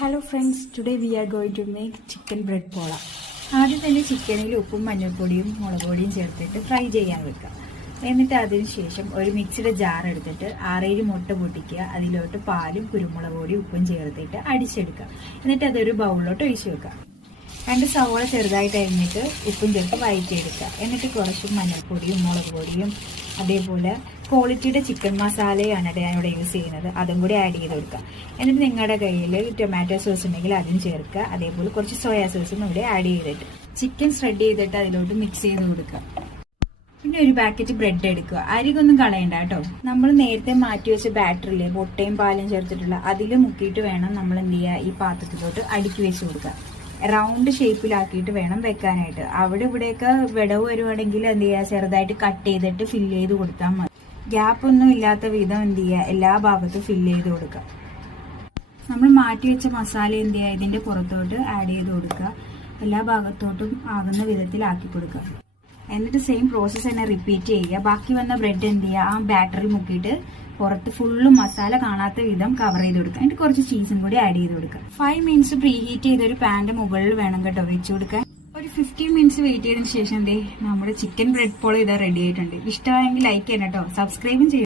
Hello friends, today we are going to make chicken bread pola. ആദ്യം തന്നെ ചിക്കനിൽ ഉപ്പും മഞ്ഞൾപ്പൊടിയും മുളക് പൊടിയും ചേർത്തിട്ട് ഫ്രൈ ചെയ്യാൻ വെക്കുക. എന്നിട്ട് അതിനുശേഷം ഒരു മിക്സിയുടെ ജാർ എടുത്തിട്ട് 6-7 മുട്ട പൊട്ടിക്കുക. അതിലോട്ട് പാലും കുരുമുളക് പൊടിയും ഉപ്പും ചേർത്തിട്ട് അടിച്ചെടുക്കുക. എന്നിട്ട് അതൊരു ബൗളിലോട്ട് ഒഴിച്ചു വെക്കുക. 2 സവോള ചെറുതായിട്ട് അരിഞ്ഞിട്ട് ഉപ്പും ചേർത്ത് വഴറ്റിയെടുക്കുക. എന്നിട്ട് കുറച്ച് മഞ്ഞൾപ്പൊടിയും മുളക് പൊടിയും അതേപോലെ ക്വാളിറ്റിയുടെ ചിക്കൻ മസാലയാണ് ഞാനിവിടെ യൂസ് ചെയ്യുന്നത്, അതും കൂടി ആഡ് ചെയ്ത് കൊടുക്കുക. എന്നിട്ട് നിങ്ങളുടെ കയ്യിൽ ടൊമാറ്റോ സോസ് ഉണ്ടെങ്കിൽ അതും ചേർക്കുക. അതേപോലെ കുറച്ച് സോയാ സോസും ഇവിടെ ആഡ് ചെയ്തിട്ട് ചിക്കൻ സ്പ്രെഡ് ചെയ്തിട്ട് അതിലോട്ട് മിക്സ് ചെയ്ത് കൊടുക്കുക. പിന്നെ ഒരു പാക്കറ്റ് ബ്രെഡ് എടുക്കുക. അരികൊന്നും കളയണ്ട കേട്ടോ. നമ്മൾ നേരത്തെ മാറ്റി വെച്ച ബാറ്ററിലെ മുട്ടയും പാലും ചേർത്തിട്ടുള്ള അതിൽ മുക്കിയിട്ട് വേണം നമ്മൾ എന്ത് ചെയ്യുക, ഈ പാത്രത്തിലോട്ട് അടുക്കി വെച്ച് കൊടുക്കുക. റൗണ്ട് ഷേപ്പിലാക്കിയിട്ട് വേണം വെക്കാനായിട്ട്. അവിടെ ഇവിടെയൊക്കെ വിടവ് വരുവാണെങ്കിൽ എന്ത് ചെയ്യുക, ചെറുതായിട്ട് കട്ട് ചെയ്തിട്ട് ഫില്ല് ചെയ്ത് കൊടുത്താൽ മതി. ഗ്യാപ്പ് ഒന്നും ഇല്ലാത്ത വിധം എന്ത് ചെയ്യുക, എല്ലാ ഭാഗത്തും ഫില്ല് ചെയ്ത് കൊടുക്കുക. നമ്മൾ മാറ്റി വെച്ച മസാല എന്ത് ചെയ്യുക, ഇതിന്റെ പുറത്തോട്ട് ആഡ് ചെയ്ത് കൊടുക്കുക. എല്ലാ ഭാഗത്തോട്ടും ആകുന്ന വിധത്തിലാക്കി കൊടുക്കുക. എന്നിട്ട് സെയിം പ്രോസസ്സ് തന്നെ റിപ്പീറ്റ് ചെയ്യുക. ബാക്കി വന്ന ബ്രെഡ് എന്ത് ചെയ്യുക, ആ ബാറ്ററിൽ മുക്കിയിട്ട് പുറത്ത് ഫുള്ളും മസാല കാണാത്ത വിധം കവർ ചെയ്ത് കൊടുക്കുക. എന്നിട്ട് കുറച്ച് ചീസും കൂടി ആഡ് ചെയ്ത് കൊടുക്കുക. 5 മിനിറ്റ്സ് പ്രീ ഹീറ്റ് ചെയ്തൊരു പാന്റെ മുകളിൽ വേണം കേട്ടോ വെച്ച് കൊടുക്കാൻ. ഒരു 15 മിനിറ്റ്സ് വെയിറ്റ് ചെയ്തതിനു ശേഷം നമ്മുടെ ചിക്കൻ ബ്രെഡ് പോള ഇതാ റെഡി ആയിട്ടുണ്ട്. ഇഷ്ടമായെങ്കിൽ ലൈക്ക് ചെയ്യണം കേട്ടോ, സബ്സ്ക്രൈബും ചെയ്യണം.